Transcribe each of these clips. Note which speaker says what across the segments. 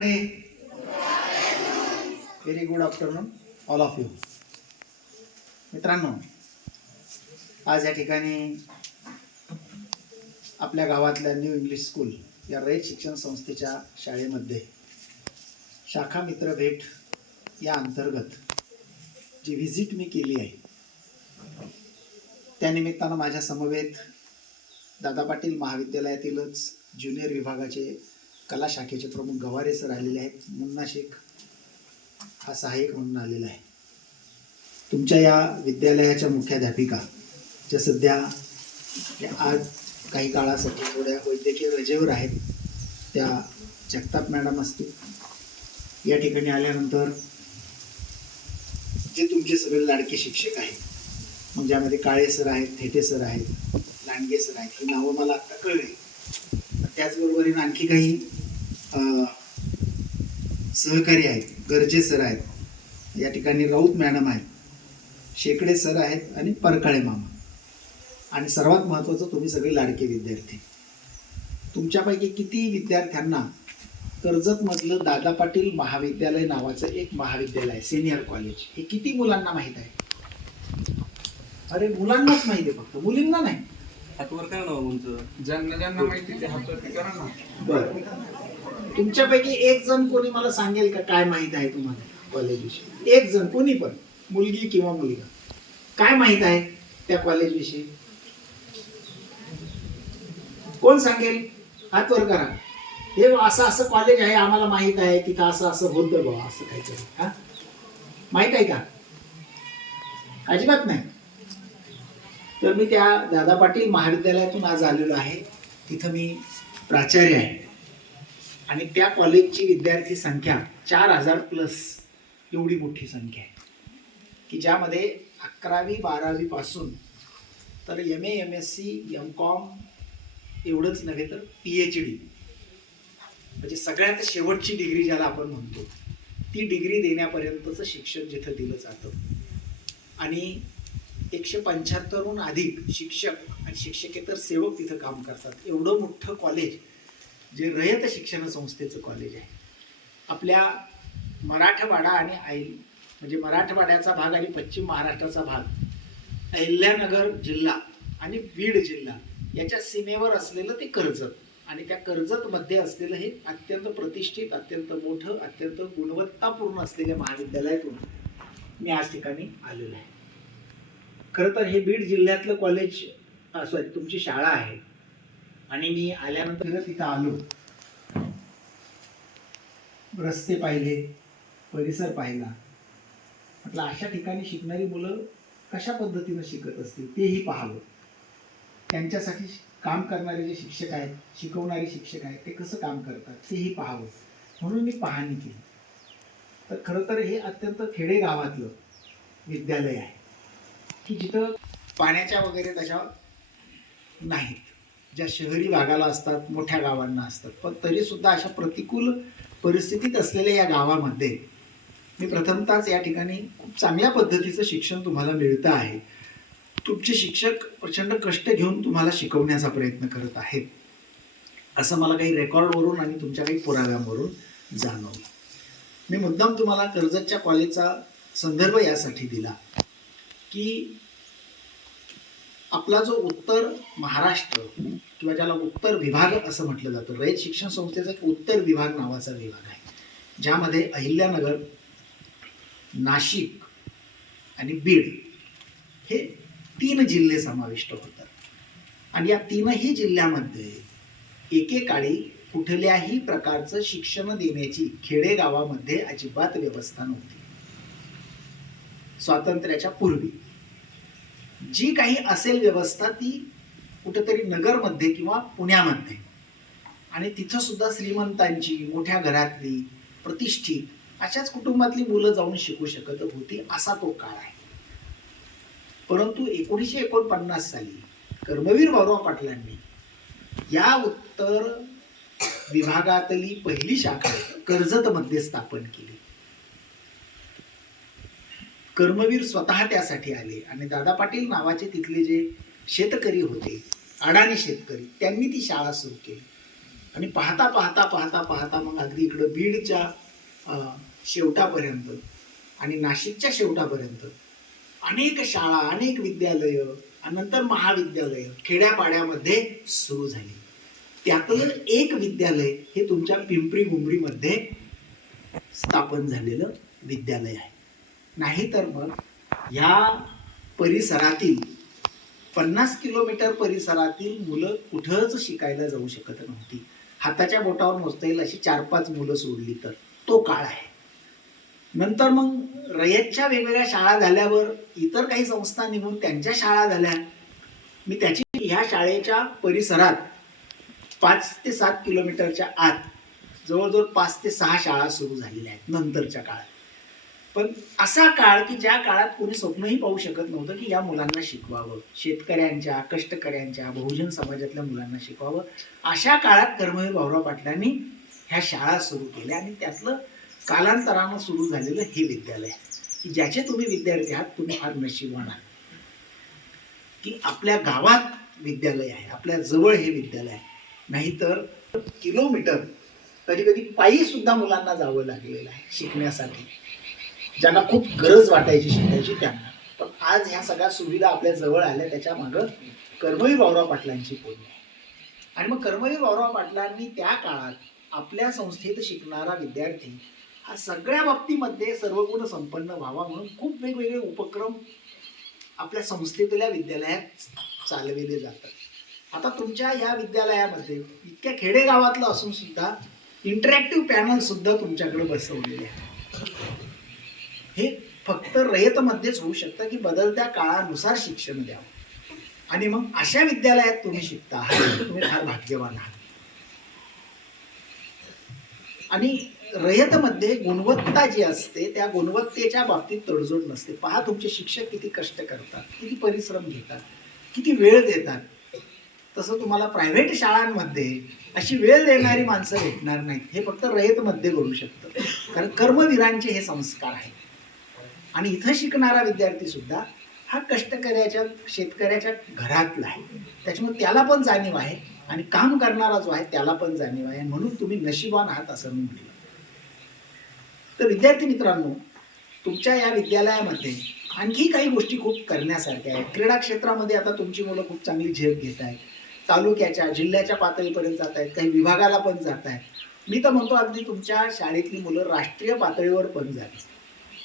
Speaker 1: Very good afternoon all of you मित्रांनो आज या ठिकाणी आपल्या गावातल्या न्यू इंग्लिश स्कूल या रयत शिक्षण संस्थेच्या शाळेमध्ये शाखा मित्र भेट या अंतर्गत जी व्हिजिट मी केली आहे त्यानिमित्तानं माझ्या समवेत दादा पाटील महाविद्यालयातीलच ज्युनियर विभागाचे कला शाखेचे प्रमुख गवारे सर आलेले आहेत. मुन्ना शेख हा सहाय्यक म्हणून आलेला आहे. तुमच्या या विद्यालयाच्या मुख्याध्यापिका ज्या सध्या या आज काही काळासाठी थोड्या वैद्यकीय रजेवर आहेत त्या जगताप मॅडम असतील. या ठिकाणी आल्यानंतर जे तुमचे सगळे लाडके शिक्षक आहेत मग ज्यामध्ये काळे सर आहेत थेटे सर आहेत लांडगे सर आहेत ही नावं मला आत्ता कळली. त्याचबरोबरीनं आणखी काही सहकारी आहेत गरजे सर आहेत. या ठिकाणी राऊत मॅडम आहेत शेकडे सर आहेत आणि परकाळे मामा. आणि सर्वात महत्त्वाचं तुम्ही सगळे लाडके विद्यार्थी. तुमच्यापैकी किती विद्यार्थ्यांना कर्जतमधलं दादा पाटील महाविद्यालय नावाचं एक महाविद्यालय आहे सिनियर कॉलेज हे किती मुलांना माहीत आहे? अरे मुलांनाच माहिती आहे फक्त मुलींना नाही.
Speaker 2: हातवर तुमचं
Speaker 3: ज्यांना ज्यांना माहिती ते हातवरती करा ना.
Speaker 1: बरं. तुमच्यापैकी एक जण कोणी मला सांगेल का काय माहीत आहे तुम्हाला कॉलेजविषयी? एक जण कोणी पण मुलगी किंवा मुलगा. काय माहीत आहे त्या कॉलेजविषयी? कोण सांगेल? हात वर करा. हे असं असं कॉलेज आहे आम्हाला माहीत आहे तिथं असं असं होतं बाबा असं काहीतरी हा? माहीत आहे का? अजिबात नाही. तर मी त्या दादा पाटील महाविद्यालयातून आज आलेलो आहे. तिथं मी प्राचार्य आहे. आणि त्या कॉलेजची विद्यार्थी संख्या चार हजार प्लस एवढी मोठी संख्या आहे. की ज्यामध्ये अकरावी बारावीपासून तर M A M S C M com एवढंच नव्हे तर पी एच डी म्हणजे सगळ्यात शेवटची डिग्री ज्याला आपण म्हणतो ती डिग्री देण्यापर्यंतचं शिक्षण जिथं दिलं जातं. आणि एकशे पंच्याहत्तरहून अधिक शिक्षक आणि शिक्षकेतर सेवक तिथं काम करतात. एवढं मोठं कॉलेज जे रयत शिक्षण संस्थेचं कॉलेज आहे. आपल्या मराठवाडा आणि ऐल म्हणजे मराठवाड्याचा भाग आणि पश्चिम महाराष्ट्राचा भाग अहिल्यानगर जिल्हा आणि बीड जिल्हा याच्या सीमेवर असलेलं ते कर्जत आणि त्या कर्जतमध्ये असलेलं हे अत्यंत प्रतिष्ठित अत्यंत मोठं अत्यंत गुणवत्तापूर्ण असलेल्या महाविद्यालयातून मी आज ठिकाणी आलेलो आहे. खरं तर हे बीड जिल्ह्यातलं कॉलेज सॉरी तुमची शाळा आहे. आणि मी आल्यानंतर तिथं आलो. रस्ते पाहिले परिसर पाहिला. म्हटलं अशा ठिकाणी शिकणारी मुलं कशा पद्धतीनं शिकत असतील तेही पाहावं. त्यांच्यासाठी काम करणारे जे शिक्षक आहेत शिकवणारे शिक्षक आहेत ते कसं काम करतात तेही पाहावं. म्हणून मी पाहणी केली. तर खरं तर हे अत्यंत खेडेगावातलं विद्यालय आहे. की जिथं पाण्याच्या वगैरे त्याच्या नाहीत ज्या शहरी भागाला असतात मोठ्या गावांना असतात. पण तरी सुद्धा अशा प्रतिकूल परिस्थितीत असलेल्या या गावामध्ये मी प्रथमतःच या ठिकाणी खूप चांगल्या पद्धतीचं शिक्षण तुम्हाला मिळतं आहे. तुमचे शिक्षक प्रचंड कष्ट घेऊन तुम्हाला शिकवण्याचा प्रयत्न करत आहेत. असं मला काही रेकॉर्डवरून आणि तुमच्या काही पुराव्यांवरून जाणवलं. मी मुद्दाम तुम्हाला कर्जतच्या कॉलेजचा संदर्भ यासाठी दिला की आपला जो उत्तर महाराष्ट्र किंवा ज्याला उत्तर विभाग असं म्हटलं जातं रयत शिक्षण संस्थेचा एक उत्तर विभाग नावाचा विभाग आहे. ज्यामध्ये अहिल्यानगर नाशिक आणि बीड हे तीन जिल्हे समाविष्ट होतात. आणि या तीनही जिल्ह्यामध्ये एकेकाळी कुठल्याही प्रकारचं शिक्षण देण्याची खेडेगावामध्ये अजिबात व्यवस्था नव्हती. स्वातंत्र्याच्या पूर्वी. जी काही असेल व्यवस्था ती कुठेतरी नगरमध्ये किंवा पुण्यामध्ये. आणि तिथं सुद्धा श्रीमंतांची मोठ्या घरातली प्रतिष्ठित अशाच कुटुंबातली मुलं जाऊन शिकू शकत होती असा तो काळ आहे. परंतु एकोणीसशे एकोणपन्नास साली कर्मवीर भाऊराव पाटलांनी या उत्तर विभागातली पहिली शाखा कर्जतमध्ये स्थापन केली. कर्मवीर स्वतः त्यासाठी आले. आणि दादा पाटील नावाचे तिथले जे शेतकरी होते अडाणी शेतकरी त्यांनी ती शाळा सुरू केली. आणि पाहता पाहता पाहता पाहता मग अगदी इकडं बीडच्या शेवटापर्यंत आणि नाशिकच्या शेवटापर्यंत अनेक शाळा अनेक विद्यालय नंतर महाविद्यालय खेड्यापाड्यामध्ये सुरू झाली. त्यातलं एक विद्यालय हे तुमच्या पिंपरी गुंबरीमध्ये स्थापन झालेलं विद्यालय आहे. नाहीतर मग ह्या परिसरातील पन्नास किलोमीटर परिसरातील मुलं कुठंच शिकायला जाऊ शकत नव्हती. हाताच्या बोटावर मोजता येईल अशी चार पाच मुलं सोडली तर. तो काळ आहे. नंतर मग रयतच्या वेगवेगळ्या शाळा झाल्यावर इतर काही संस्था निघून त्यांच्या शाळा झाल्या. मी त्याची ह्या शाळेच्या परिसरात पाच ते सात किलोमीटरच्या आत जवळजवळ पाच ते सहा शाळा सुरू झालेल्या आहेत नंतरच्या काळात. पण असा काळ की ज्या काळात कोणी स्वप्नही पाहू शकत नव्हतं की या मुलांना शिकवावं शेतकऱ्यांच्या कष्टकऱ्यांच्या बहुजन समाजातल्या मुलांना शिकवावं अशा काळात कर्मवीर भाऊराव पाटलांनी ह्या शाळा सुरू केल्या आणि त्यातलं कालांतरानं सुरू झालेलं हे विद्यालय. की ज्याचे तुम्ही विद्यार्थी आहात तुम्ही फार नशीबवान आहात. की आपल्या गावात विद्यालय आहे आपल्या जवळ हे विद्यालय आहे. नाहीतर किलोमीटर कधी कधी पायी सुद्धा मुलांना जावं लागलेलं आहे शिकण्यासाठी. ज्यांना खूप गरज वाटायची शिकायची त्यांना. पण आज ह्या सगळ्या सुविधा आपल्या जवळ आल्या त्याच्या मागं कर्मवीर भाऊराव पाटलांची पुण्य आहे आणि मग कर्मवीर भाऊराव पाटलांनी त्या काळात आपल्या संस्थेत शिकणारा विद्यार्थी हा सगळ्या बाबतीमध्ये सर्वगुण संपन्न व्हावा म्हणून खूप वेगवेगळे उपक्रम आपल्या संस्थेतल्या विद्यालयात चालविले जातात. आता तुमच्या या विद्यालयामध्ये इतक्या खेडेगावातलं असून सुद्धा इंटरॅक्टिव्ह पॅनल सुद्धा तुमच्याकडे बसवलेले आहे हे फक्त रयतमध्येच होऊ शकतं की बदलत्या काळानुसार शिक्षण द्यावं. आणि मग अशा विद्यालयात तुम्ही शिकता आहात तुम्ही फार भाग्यवान आहात. आणि रयतमध्ये गुणवत्ता जी असते त्या गुणवत्तेच्या बाबतीत तडजोड नसते. पहा तुमचे शिक्षक किती कष्ट करतात किती परिश्रम घेतात किती वेळ देतात. तसं तुम्हाला प्रायव्हेट शाळांमध्ये अशी वेळ देणारी माणसं भेटणार नाहीत. हे फक्त रयतमध्ये घडू शकतं. कारण कर्मवीरांचे हे संस्कार आहेत. आणि इथं शिकणारा विद्यार्थी सुद्धा हा कष्टकऱ्याच्या शेतकऱ्याच्या घरातला आहे. त्याच्यामुळे त्याला पण जाणीव आहे आणि काम करणारा जो आहे त्याला पण जाणीव आहे. म्हणून तुम्ही नशिबान आहात असं मी म्हटलं तर विद्यार्थी मित्रांनो तुमच्या या विद्यालयामध्ये आणखी काही गोष्टी खूप करण्यासारख्या आहेत. क्रीडा क्षेत्रामध्ये आता तुमची मुलं खूप चांगली झेप घेत आहेत. तालुक्याच्या जिल्ह्याच्या पातळीपर्यंत जात आहेत. काही विभागाला पण जात आहेत. मी तर म्हणतो अगदी तुमच्या शाळेतली मुलं राष्ट्रीय पातळीवर पण जात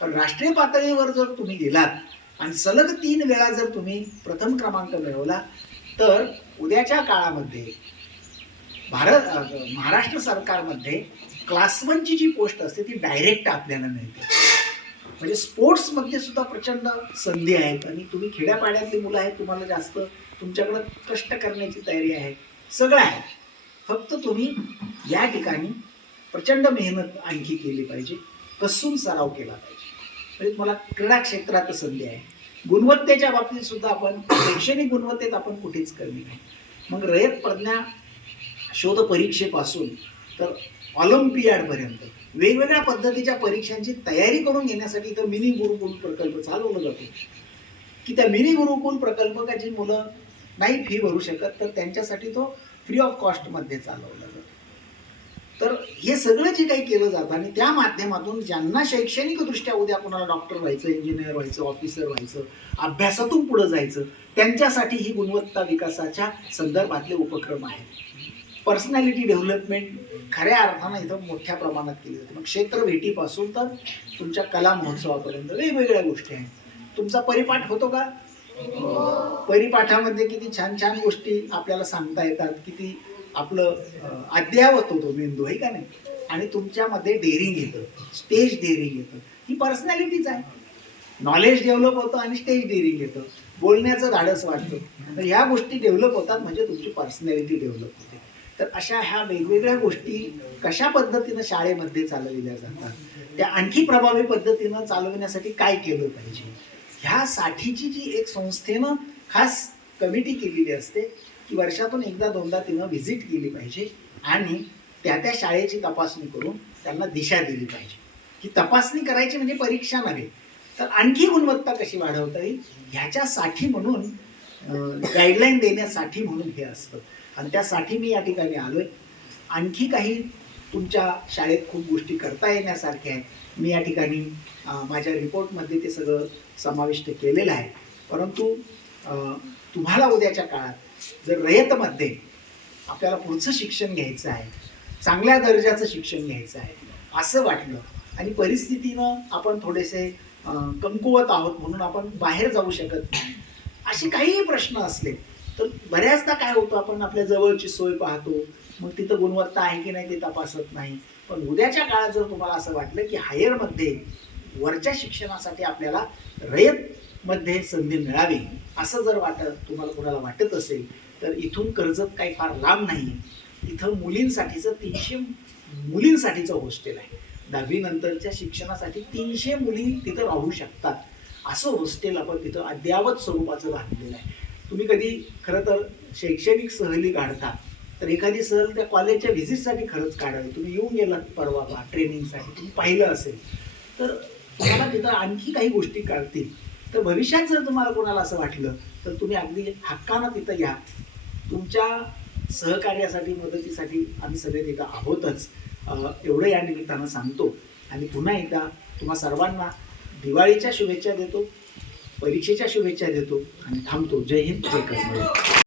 Speaker 1: पण राष्ट्रीय पातळीवर जर तुम्ही गेलात आणि सलग तीन वेळा जर तुम्ही प्रथम क्रमांक मिळवला तर उद्याच्या काळामध्ये भारत महाराष्ट्र सरकारमध्ये क्लास वनची जी पोस्ट असते ती डायरेक्ट आपल्याला मिळते. म्हणजे स्पोर्ट्समध्ये सुद्धा प्रचंड संधी आहेत आणि तुम्ही खेड्यापाड्यातली मुलं आहेत तुम्हाला जास्त तुमच्याकडं कष्ट करण्याची तयारी आहे सगळं आहे. फक्त तुम्ही या ठिकाणी प्रचंड मेहनत आणखी केली पाहिजे. कसून सराव केला पाहिजे. म्हणजे तुम्हाला क्रीडा क्षेत्रात संधी आहे. गुणवत्तेच्या बाबतीत सुद्धा आपण शैक्षणिक गुणवत्तेत आपण कुठेच कमी नाही. मग रयत प्रज्ञा शोध परीक्षेपासून तर ऑलिम्पियाडपर्यंत वेगवेगळ्या पद्धतीच्या परीक्षांची तयारी करून घेण्यासाठी इथं मिनी गुरुकुल प्रकल्प चालवला जातो. की त्या मिनी गुरुकुल प्रकल्पकाची मुलं नाही फी भरू शकत तर त्यांच्यासाठी तो फ्री ऑफ कॉस्टमध्ये चालवला जातो. तर हे सगळं जे काही केलं जातं आणि त्या माध्यमातून ज्यांना शैक्षणिकदृष्ट्या उद्या कोणाला डॉक्टर व्हायचं इंजिनियर व्हायचं ऑफिसर व्हायचं अभ्यासातून पुढं जायचं त्यांच्यासाठी ही गुणवत्ता विकासाच्या संदर्भातले उपक्रम आहेत. पर्सनॅलिटी डेव्हलपमेंट खऱ्या अर्थानं इथं मोठ्या प्रमाणात केली जाते. मग क्षेत्र भेटीपासून तर तुमच्या कला महोत्सवापर्यंत वेगवेगळ्या गोष्टी आहेत. तुमचा परिपाठ होतो का? परिपाठामध्ये किती छान छान गोष्टी आपल्याला सांगता येतात किती आपलं अद्ययावत होतो मेंदू आहे का नाही? आणि तुमच्यामध्ये डेअरिंग येतं स्टेज डेअरिंग येतं. ही पर्सनॅलिटीच आहे. नॉलेज डेव्हलप होतं आणि स्टेज डेअरिंग येतं. बोलण्याचं धाडस वाटतं तर ह्या गोष्टी डेव्हलप होतात म्हणजे तुमची पर्सनॅलिटी डेव्हलप होते. तर अशा ह्या वेगवेगळ्या गोष्टी कशा पद्धतीनं शाळेमध्ये चालविल्या जातात? त्या आणखी प्रभावी पद्धतीनं चालविण्यासाठी काय केलं पाहिजे? ह्यासाठीची जी एक संस्थेनं खास कमिटी केलेली असते की वर्षातून एकदा दोनदा तिनं व्हिजिट केली पाहिजे आणि त्या त्या शाळेची तपासणी करून त्यांना दिशा दिली पाहिजे. ही तपासणी करायची म्हणजे परीक्षा नव्हे तर आणखी गुणवत्ता कशी वाढवता येईल ह्याच्यासाठी म्हणून गाईडलाईन देण्यासाठी म्हणून हे असतं. आणि त्यासाठी मी या ठिकाणी आलो आहे आणखी काही तुमच्या शाळेत खूप गोष्टी करता येण्यासारख्या आहेत. मी या ठिकाणी माझ्या रिपोर्टमध्ये ते सगळं समाविष्ट केलेलं आहे. परंतु तुम्हाला उद्याच्या काळात जर रयतमध्ये आपल्याला पुढचं शिक्षण घ्यायचं आहे चांगल्या दर्जाचं शिक्षण घ्यायचं आहे असं वाटलं आणि परिस्थितीनं आपण थोडेसे कमकुवत आहोत म्हणून आपण बाहेर जाऊ शकत नाही असे काहीही प्रश्न असले तर बऱ्याचदा काय होतं आपण आपल्या जवळची सोय पाहतो मग तिथं गुणवत्ता आहे की नाही ते तपासत नाही. पण उद्याच्या काळात जर तुम्हाला असं वाटलं की हायरमध्ये वरच्या शिक्षणासाठी आपल्याला रयत मध्ये संधी मिळावी असं जर वाटत तुम्हाला कोणाला वाटत असेल तर इथून कर्जत काही फार लांब नाही. इथं मुलींसाठीचं तीनशे मुलींसाठीचं हॉस्टेल आहे. दहावीनंतरच्या शिक्षणासाठी तीनशे मुली तिथं राहू शकतात. असं हॉस्टेल आपण तिथं अद्यावत स्वरूपाचं बांधलेलं आहे. तुम्ही कधी खरं तर शैक्षणिक सहली काढता तर एखादी सहल त्या कॉलेजच्या व्हिजिटसाठी खरंच काढावी. तुम्ही येऊन गेलात परवा ट्रेनिंगसाठी तुम्ही पाहिलं असेल तर तुम्हाला तिथं आणखी काही गोष्टी कळतील. तर भविष्यात जर तुम्हाला कोणाला असं वाटलं तर तुम्ही अगदी हक्कानं तिथं या. तुमच्या सहकार्यासाठी मदतीसाठी आम्ही सगळे तिथं आहोतच. एवढं या निमित्तानं सांगतो. आणि पुन्हा एकदा तुम्हा सर्वांना दिवाळीच्या शुभेच्छा देतो परीक्षेच्या शुभेच्छा देतो आणि थांबतो. जय हिंद जय कर्नाटक